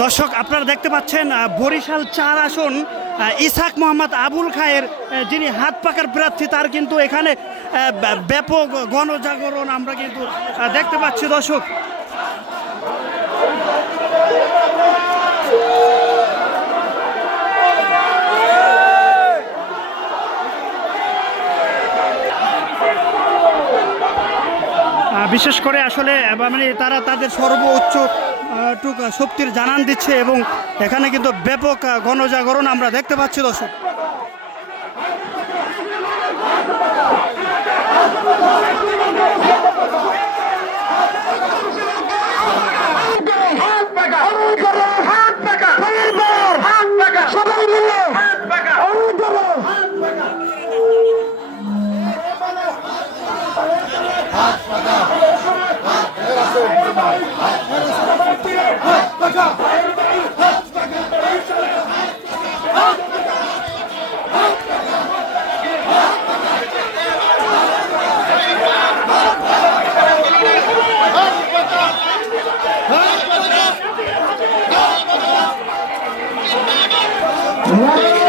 দর্শক, আপনারা দেখতে পাচ্ছেন বরিশাল চার আসন ইসাক মোহাম্মদ আবুল খায়ের যিনি হাত পাকার প্রার্থী, তার কিন্তু এখানে ব্যাপক গণজাগরণ আমরা কিন্তু দেখতে পাচ্ছি, দর্শক। বিশেষ করে আসলে মানে তারা তাদের সর্বোচ্চ টুক শক্তির জানান দিচ্ছে এবং এখানে কিন্তু ব্যাপক গণজাগরণ আমরা দেখতে পাচ্ছি দর্শক। What?